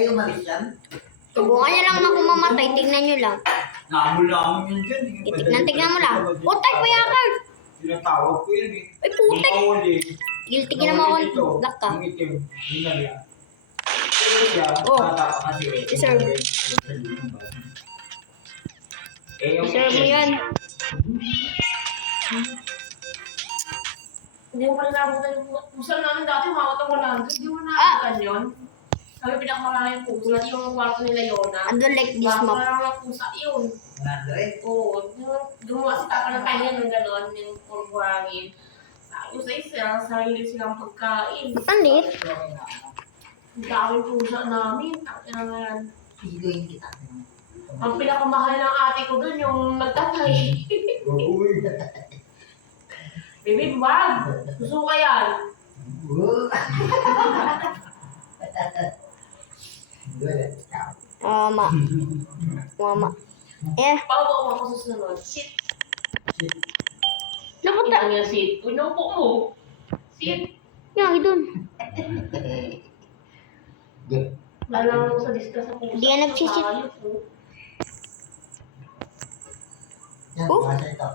Ay, umalis yan? Subukan niyo lang na kung mamatay. Tignan niyo lang. Naamul-amul yun dyan. Tignan mo lang. Utay, Kuya Carl! Tinatawag ko yun eh. Ay, putek! Guilty ka naman ako. Black ka. Ang itim. Yun na yan. Siya, Oh. bata pa kasi. Deserve. Deserve mo yan. Hindi mo pala nabutan yung pusa namin dati, umawat ang 100. Hindi mo nabutan yun. Kami pinakamarami yung pusa. Yung kwarto nila Yona. I don't like this map. Parang lang pusa yun. 100? Oo. Gumawa si Tapa ng kanya ng gano'n, yung purbuhangin. Yung sa isa, sarili silang pagkain. Ang liit. Ang daming pusa namin. Takina na yan. Piloyin kita. Ang pinakamahal ng ate ko dun, yung nagtatay. Uy. Baby, wag! Gusto ka yan. Mama. Mama. Eh, Paupo mo ako susunod. Sit. napunta. Ito niya, sit. Uy, naupo mo. Sit. Yang dun. Alam mo sa discuss sa pusa. Hindi ka nagsisit. Ayos, oh. Yan, Oh. basta ito.